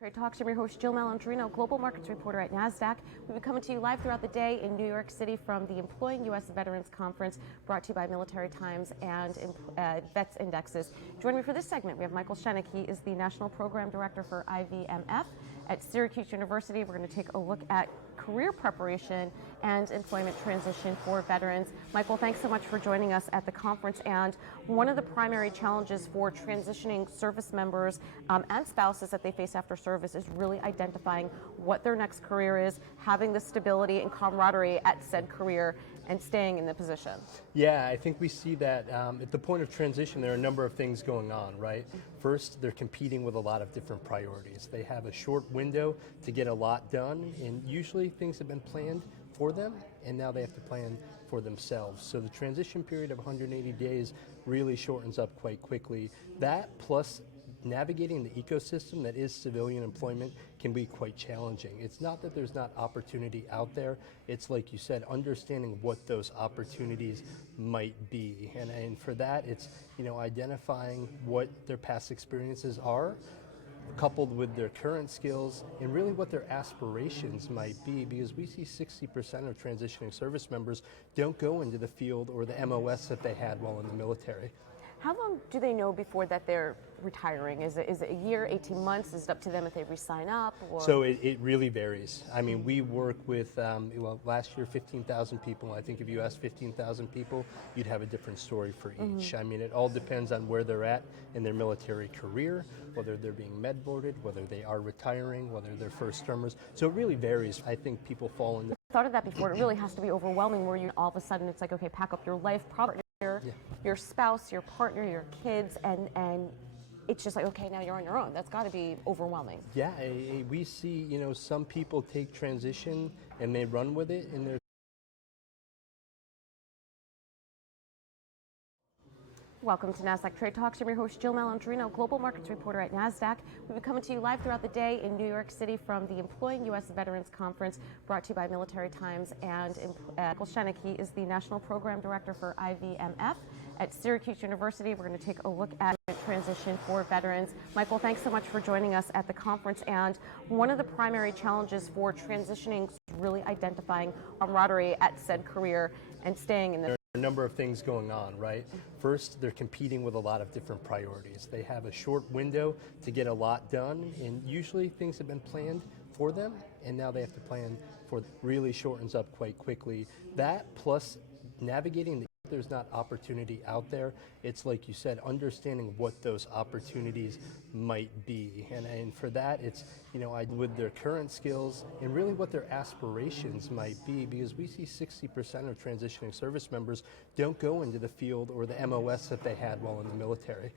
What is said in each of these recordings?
Trade Talks. I'm your host, Jill Malandrino, global markets reporter at Nasdaq. We'll be coming to you live throughout the day in New York City from the Employing U.S. Veterans Conference, brought to you by Military Times and Vets Indexes. Joining me for this segment, we have Michael Schoeneck. He is the National Program Director for IVMF at Syracuse University. We're going to take a look at career preparation and employment transition for veterans. Michael, thanks so much for joining us at the conference. And one of the primary challenges for transitioning service members and spouses that they face after service is really identifying what their next career is, having the stability and camaraderie at said career, and staying in the position. Yeah, I think we see that at the point of transition, there are a number of things going on, right? First, they're competing with a lot of different priorities. They have a short window to get a lot done, and usually things have been planned for them, and now they have to plan for themselves. So the transition period of 180 days really shortens up quite quickly. That plus navigating the ecosystem that is civilian employment can be quite challenging. It's not that there's not opportunity out there. It's like you said, understanding what those opportunities might be. And for that, it's identifying what their past experiences are, coupled with their current skills and really what their aspirations might be, because we see 60% of transitioning service members don't go into the field or the MOS that they had while in the military. How long do they know before that they're retiring? Is it a year, 18 months? Is it up to them if they re-sign up? Or? So it really varies. I mean, we work with, last year 15,000 people. I think if you asked 15,000 people, you'd have a different story for each. I mean, it all depends on where they're at in their military career, whether they're being med-boarded, whether they are retiring, whether they're first-termers. So it really varies. I think people fall into... I thought of that before. It really has to be overwhelming where you all of a sudden it's like, okay, pack up your life, probably your spouse, your partner, your kids, and it's just like, okay, now you're on your own. That's got to be overwhelming. Yeah, we see, some people take transition and they run with it in their... Welcome to Nasdaq Trade Talks. I'm your host, Jill Malandrino, global markets reporter at Nasdaq. We'll be coming to you live throughout the day in New York City from the Employing U.S. Veterans Conference, brought to you by Military Times and Michael Schoeneck. He is the National Program Director for IVMF at Syracuse University. We're going to take a look at transition for veterans. Michael, thanks so much for joining us at the conference. And one of the primary challenges for transitioning is really identifying camaraderie at said career and staying in the... A number of things going on, right? First, they're competing with a lot of different priorities. They have a short window to get a lot done, and usually things have been planned for them, and now they have to plan for... really shortens up quite quickly. That plus navigating the... there's not opportunity out there. It's like you said, understanding what those opportunities might be. And for that, it's, with their current skills and really what their aspirations might be, because we see 60% of transitioning service members don't go into the field or the MOS that they had while in the military.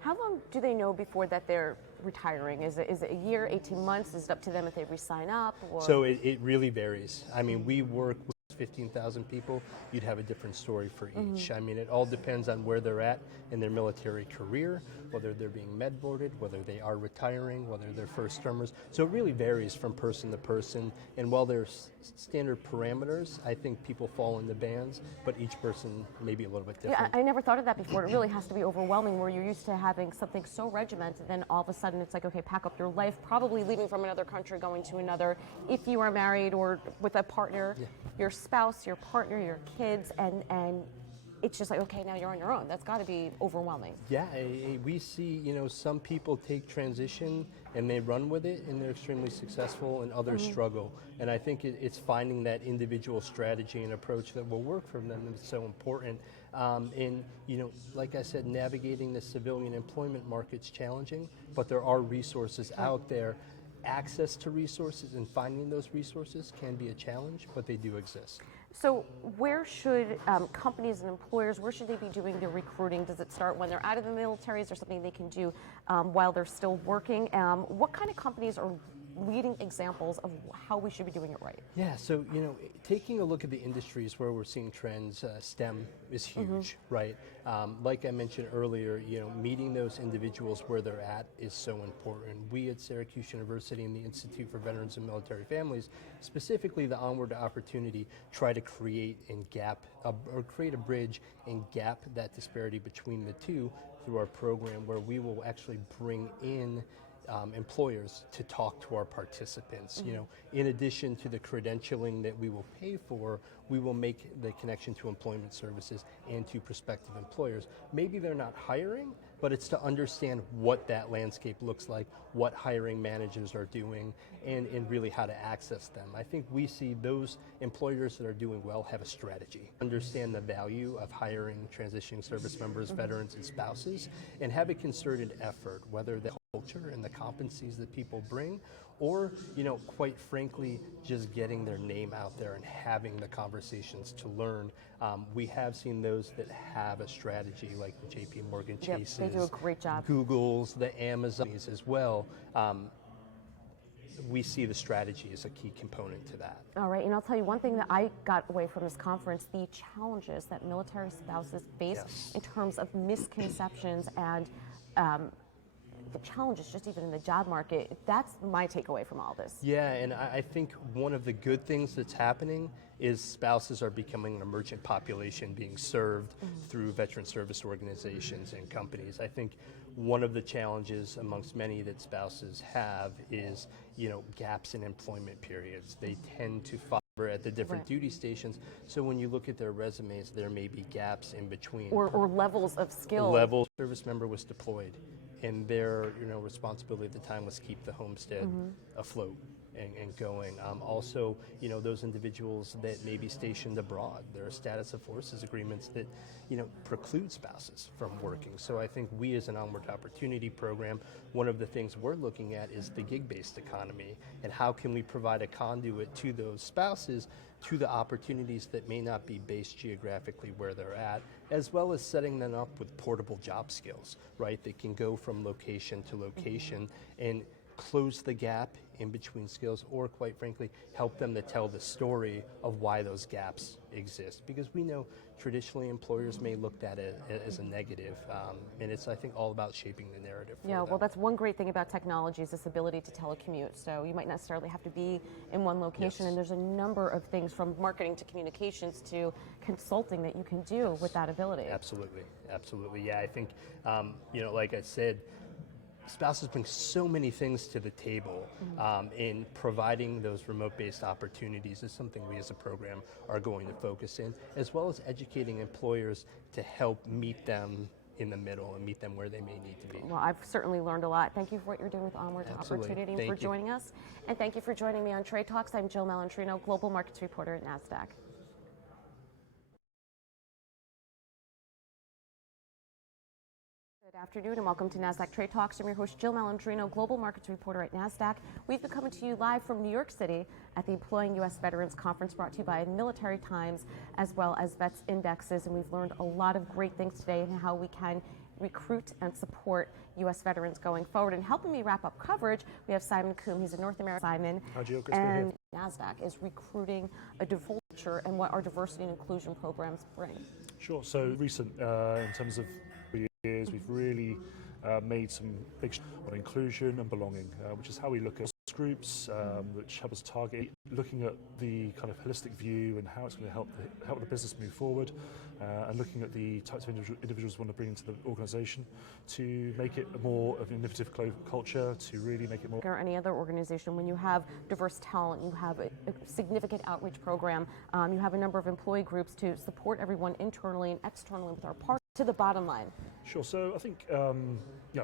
How long do they know before that they're retiring? Is it a year, 18 months? Is it up to them if they re-sign up? Or? So it really varies. I mean, we work with 15,000 people, you'd have a different story for each. I mean, it all depends on where they're at in their military career, whether they're being med-boarded, whether they are retiring, whether they're first-termers. So it really varies from person to person. And while there's standard parameters, I think people fall into bands, but each person may be a little bit different. Yeah, I never thought of that before. It really has to be overwhelming where you're used to having something so regimented, then all of a sudden it's like, okay, pack up your life, probably leaving from another country, going to another. If you are married or with a partner, your spouse, your partner, your kids, and it's just like, okay, now you're on your own. That's got to be overwhelming. Yeah, we see, some people take transition and they run with it and they're extremely successful, and others struggle. And I think it's finding that individual strategy and approach that will work for them that's so important. And, like I said, navigating the civilian employment market's challenging, but there are resources out there. Access to resources and finding those resources can be a challenge, but they do exist. So where should companies and employers, where should they be doing their recruiting? Does it start when they're out of the military? Is there something they can do while they're still working? What kind of companies are leading examples of how we should be doing it right? Yeah, so, taking a look at the industries where we're seeing trends, STEM is huge, right? Like I mentioned earlier, meeting those individuals where they're at is so important. We at Syracuse University and the Institute for Veterans and Military Families, specifically the Onward to Opportunity, try to create create a bridge and gap that disparity between the two through our program, where we will actually bring in employers to talk to our participants. You know, in addition to the credentialing that we will pay for, we will make the connection to employment services and to prospective employers. Maybe they're not hiring, but it's to understand what that landscape looks like, what hiring managers are doing, and really how to access them. I think we see those employers that are doing well have a strategy, understand the value of hiring transitioning service members, veterans, and spouses, and have a concerted effort, whether the culture and the competencies that people bring, or, you know, quite frankly, just getting their name out there and having the conversations to learn. We have seen those that have a strategy, like the JP Morgan Chases, they do a great job. Googles, the Amazons as well. We see the strategy as a key component to that. All right, and I'll tell you one thing that I got away from this conference, the challenges that military spouses face in terms of misconceptions and the challenges just even in the job market. That's my takeaway from all this. Yeah, and I think one of the good things that's happening is spouses are becoming an emergent population being served through veteran service organizations and companies. I think one of the challenges amongst many that spouses have is, you know, gaps in employment periods. They tend to follow at the different duty stations, so when you look at their resumes, there may be gaps in between. Or levels of skill. Service member was deployed, and their responsibility at the time was keep the homestead afloat and going. Also, you know, those individuals that may be stationed abroad, there are status of forces agreements that, you know, preclude spouses from working. So I think we as an Onward Opportunity Program, one of the things we're looking at is the gig-based economy, and how can we provide a conduit to those spouses to the opportunities that may not be based geographically where they're at, as well as setting them up with portable job skills, right? They can go from location to location and close the gap in between skills, or quite frankly, help them to tell the story of why those gaps exist. Because we know traditionally employers may look at it as a negative, and it's, I think, all about shaping the narrative for them. Well, that's one great thing about technology is this ability to telecommute. So you might not necessarily have to be in one location, and there's a number of things from marketing to communications to consulting that you can do with that ability. Absolutely, absolutely. Yeah, I think, you know, like I said, spouses bring so many things to the table, in providing those remote-based opportunities is something we as a program are going to focus in, as well as educating employers to help meet them in the middle and meet them where they may need to be. Well, I've certainly learned a lot. Thank you for what you're doing with Onward to Opportunity and for joining us. And thank you for joining me on Trade Talks. I'm Jill Malandrino, Global Markets Reporter at Nasdaq. Good afternoon and welcome to Nasdaq Trade Talks. I'm your host, Jill Malandrino, Global Markets Reporter at Nasdaq. We've been coming to you live from New York City at the Employing U.S. Veterans Conference, brought to you by Military Times as well as Vets Indexes. And we've learned a lot of great things today and how we can recruit and support U.S. veterans going forward. And helping me wrap up coverage, we have Simon Coombe. He's a North American Simon. Hi, Jill. Good to be here. Nasdaq is recruiting a diverse culture and what our diversity and inclusion programs bring. Sure. So recent, in terms of years, we've really made some big on inclusion and belonging, which is how we look at groups, which help us target, looking at the kind of holistic view and how it's going to help the business move forward, and looking at the types of individuals we want to bring into the organisation to make it more of an innovative culture, to really make it more. Or any other organization, when you have diverse talent, you have a significant outreach program, you have a number of employee groups to support everyone internally and externally with our partners. To the bottom line. Sure. So I think, I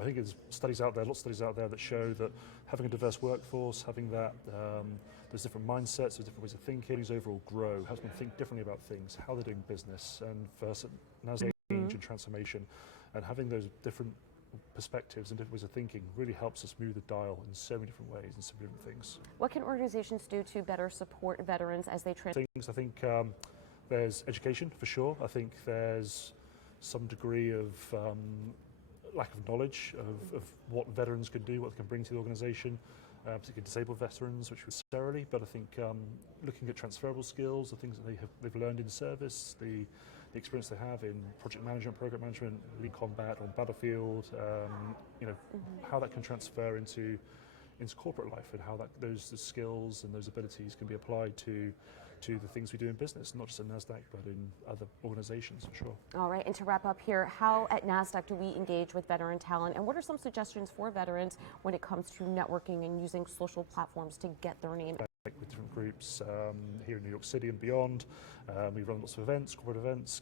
think there's studies out there, lots of studies out there that show that having a diverse workforce, having that, there's different mindsets, there's different ways of thinking, things overall grow, helps them think differently about things, how they're doing business, and first, Nasdaq change and transformation, and having those different perspectives and different ways of thinking really helps us move the dial in so many different ways and so many different things. What can organizations do to better support veterans as they transition? I think there's education for sure. I think there's some degree of lack of knowledge of what veterans can do, what they can bring to the organisation, particularly disabled veterans, which necessarily, but I think looking at transferable skills, the things that they've learned in service, the experience they have in project management, program management, lead combat on battlefield, how that can transfer into corporate life, and how those skills and those abilities can be applied to to the things we do in business, not just in Nasdaq, but in other organizations for sure. All right, and to wrap up here, how at Nasdaq do we engage with veteran talent, and what are some suggestions for veterans when it comes to networking and using social platforms to get their name? With different groups here in New York City and beyond. We run lots of events, corporate events,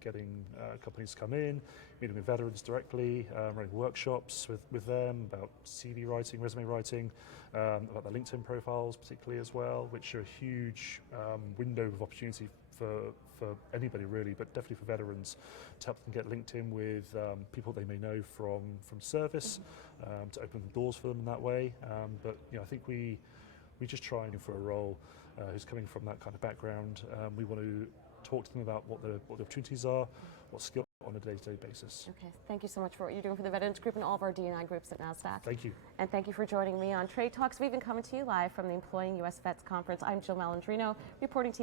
getting companies to come in, meeting with veterans directly, running workshops with them about CV writing, resume writing, about their LinkedIn profiles particularly as well, which are a huge window of opportunity for anybody really, but definitely for veterans, to help them get linked in with people they may know from service, to open doors for them in that way. But I think we just try and for a role who's coming from that kind of background. We want to talk to them about what the opportunities are, what skills on a day-to-day basis. Okay, thank you so much for what you're doing for the Veterans Group and all of our D&I groups at Nasdaq. Thank you. And thank you for joining me on Trade Talks. We've been coming to you live from the Employing U.S. Vets Conference. I'm Jill Malandrino, reporting to you live